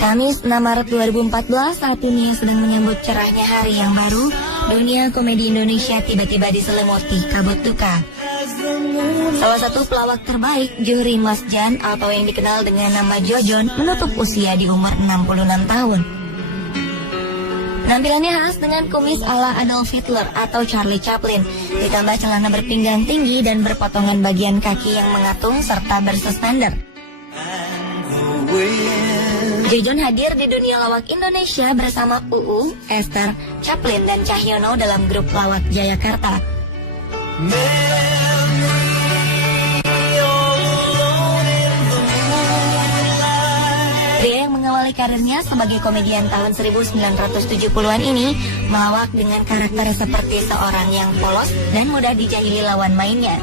Kamis 6 Maret 2014, saat dunia sedang menyambut cerahnya hari yang baru, dunia komedi Indonesia tiba-tiba diselimuti kabut duka. Salah satu pelawak terbaik, Johri Masjan atau yang dikenal dengan nama Jojon, menutup usia di umur 66 tahun. Penampilannya khas dengan kumis ala Adolf Hitler atau Charlie Chaplin, ditambah celana berpinggang tinggi dan berpotongan bagian kaki yang mengatung serta bersuspender. Jojon hadir di dunia lawak Indonesia bersama UU, Esther, Chaplin, dan Cahyono dalam grup lawak Jayakarta. Pria yang mengawali karirnya sebagai komedian tahun 1970-an ini melawak dengan karakter seperti seorang yang polos dan mudah dijahili lawan mainnya.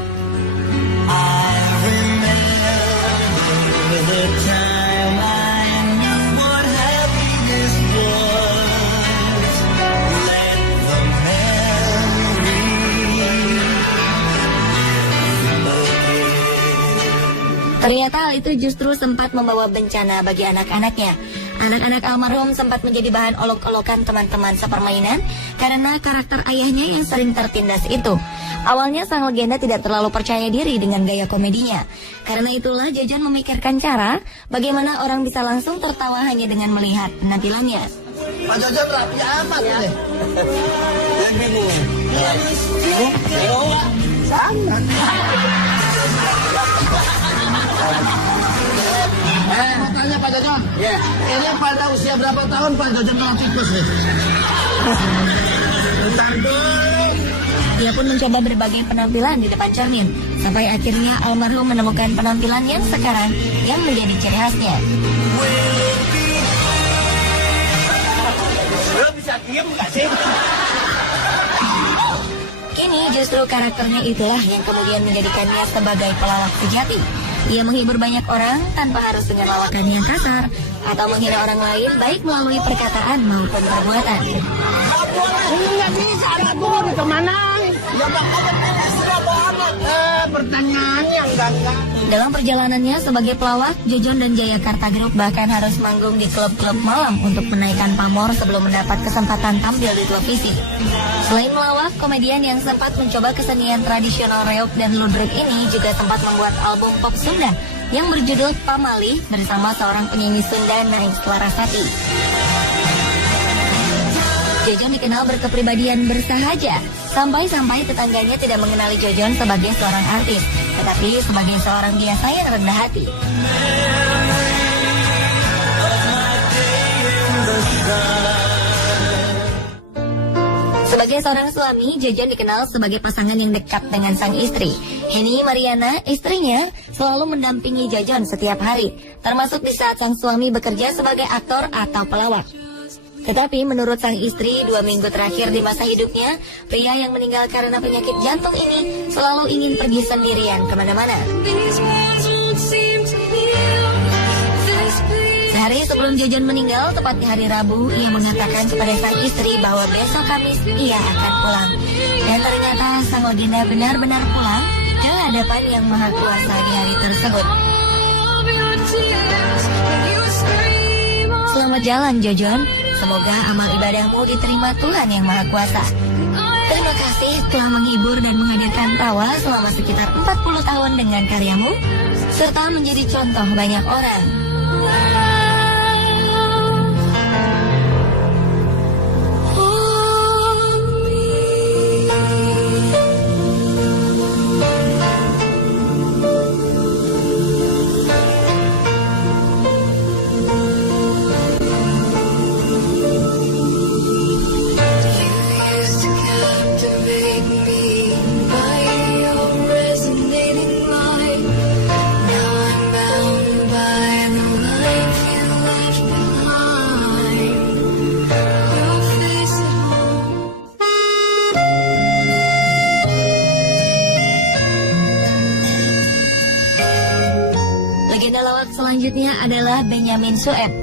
Ternyata hal itu justru sempat membawa bencana bagi anak-anaknya. Anak-anak almarhum sempat menjadi bahan olok-olokan teman-teman sepermainan karena karakter ayahnya yang sering tertindas itu. Awalnya sang legenda tidak terlalu percaya diri dengan gaya komedinya. Karena itulah Jojon memikirkan cara bagaimana orang bisa langsung tertawa hanya dengan melihat penampilannya. Pak Jojon rapi amat ya. Yang bingung. Bingung? Sangat. Mau tanya Pak Jojon, ini pada usia berapa tahun Pak Jojon kena tikus nih? Bentar dulu. Dia pun mencoba berbagai penampilan di depan cermin, sampai akhirnya almarhum menemukan penampilan yang sekarang yang menjadi ciri khasnya. Lo bisa diem gak sih? Kini justru karakternya itulah yang kemudian menjadikannya sebagai pelawak sejati. Ia menghibur banyak orang tanpa harus dengan lawakan yang kasar atau menghina orang lain baik melalui perkataan maupun perbuatan. Nggak bisa, anak gue mau kemana? Ya bakal pertanyaannya enggak. Dalam perjalanannya sebagai pelawak, Jojon dan Jayakarta Group bahkan harus manggung di klub-klub malam untuk menaikkan pamor sebelum mendapat kesempatan tampil di televisi. Selain melawak, komedian yang sempat mencoba kesenian tradisional reog dan ludruk ini juga sempat membuat album pop Sunda yang berjudul Pamali bersama seorang penyanyi Sunda Naif Larasati. Jojon dikenal berkepribadian bersahaja, sampai-sampai tetangganya tidak mengenali Jojon sebagai seorang artis, tetapi sebagai seorang biasa yang rendah hati. Sebagai seorang suami, Jojon dikenal sebagai pasangan yang dekat dengan sang istri. Henny Mariana, istrinya, selalu mendampingi Jojon setiap hari, termasuk di saat sang suami bekerja sebagai aktor atau pelawak. Tetapi menurut sang istri, 2 minggu terakhir di masa hidupnya, pria yang meninggal karena penyakit jantung ini selalu ingin pergi sendirian kemana-mana. Sehari sebelum Jojon meninggal, tepat di hari Rabu, ia mengatakan kepada sang istri bahwa besok Kamis ia akan pulang. Dan ternyata sang legenda benar-benar pulang ke hadapan Yang Maha Kuasa di hari tersebut. Selamat jalan Jojon, semoga amal ibadahmu diterima Tuhan Yang Maha Kuasa. Terima kasih telah menghibur dan menghadirkan tawa selama sekitar 40 tahun dengan karyamu, serta menjadi contoh banyak orang. Legenda lawak selanjutnya adalah Benyamin Sueb.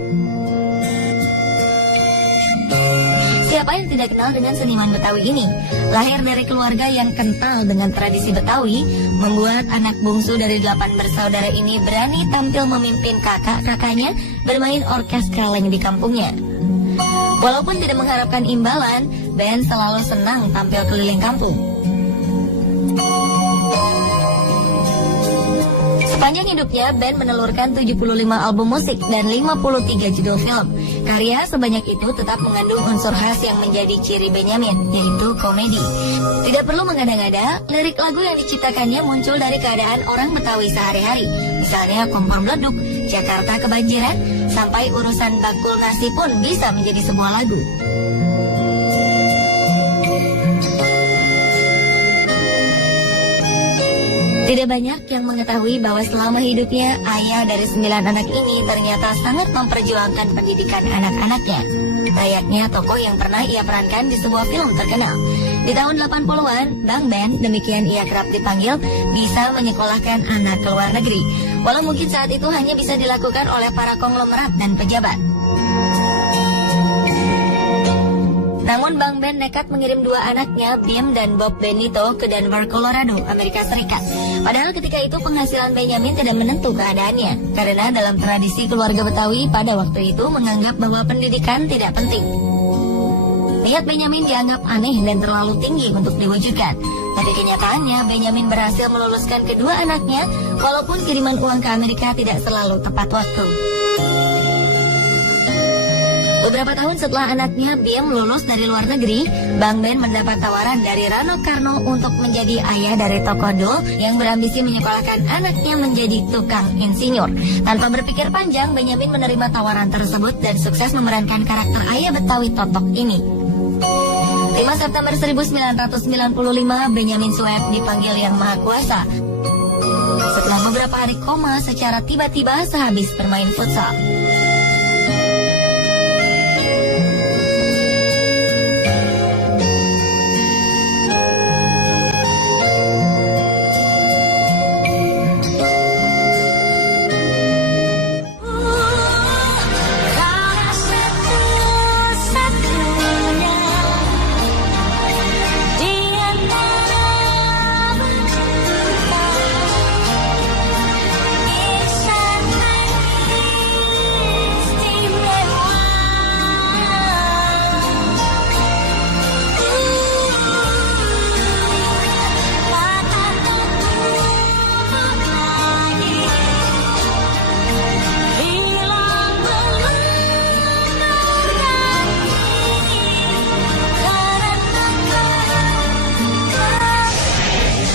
Siapa yang tidak kenal dengan seniman Betawi ini? Lahir dari keluarga yang kental dengan tradisi Betawi, membuat anak bungsu dari 8 bersaudara ini berani tampil memimpin kakak-kakaknya bermain orkes kaleng di kampungnya. Walaupun tidak mengharapkan imbalan, Ben selalu senang tampil keliling kampung. Sepanjang hidupnya, Ben menelurkan 75 album musik dan 53 judul film. Karya sebanyak itu tetap mengandung unsur khas yang menjadi ciri Benyamin, yaitu komedi. Tidak perlu mengada-ngada, lirik lagu yang diciptakannya muncul dari keadaan orang Betawi sehari-hari. Misalnya kompor meleduk, Jakarta kebanjiran, sampai urusan bakul nasi pun bisa menjadi sebuah lagu. Tidak banyak yang mengetahui bahwa selama hidupnya, ayah dari 9 anak ini ternyata sangat memperjuangkan pendidikan anak-anaknya. Layaknya tokoh yang pernah ia perankan di sebuah film terkenal. Di tahun 80-an, Bang Ben, demikian ia kerap dipanggil, bisa menyekolahkan anak ke luar negeri. Walau mungkin saat itu hanya bisa dilakukan oleh para konglomerat dan pejabat. Namun Bang Ben nekat mengirim 2 anaknya, Bim dan Bob Benito, ke Denver, Colorado, Amerika Serikat. Padahal ketika itu penghasilan Benyamin tidak menentu keadaannya, karena dalam tradisi keluarga Betawi pada waktu itu menganggap bahwa pendidikan tidak penting. Niat Benyamin dianggap aneh dan terlalu tinggi untuk diwujudkan. Tapi kenyataannya Benyamin berhasil meluluskan kedua anaknya, walaupun kiriman uang ke Amerika tidak selalu tepat waktu. Beberapa tahun setelah anaknya Bim lulus dari luar negeri, Bang Ben mendapat tawaran dari Rano Karno untuk menjadi ayah dari tokoh Doel yang berambisi menyekolahkan anaknya menjadi tukang insinyur. Tanpa berpikir panjang, Benyamin menerima tawaran tersebut dan sukses memerankan karakter ayah Betawi Totok ini. 5 September 1995, Benyamin Sueb dipanggil Yang Maha Kuasa. Setelah beberapa hari koma secara tiba-tiba sehabis bermain futsal.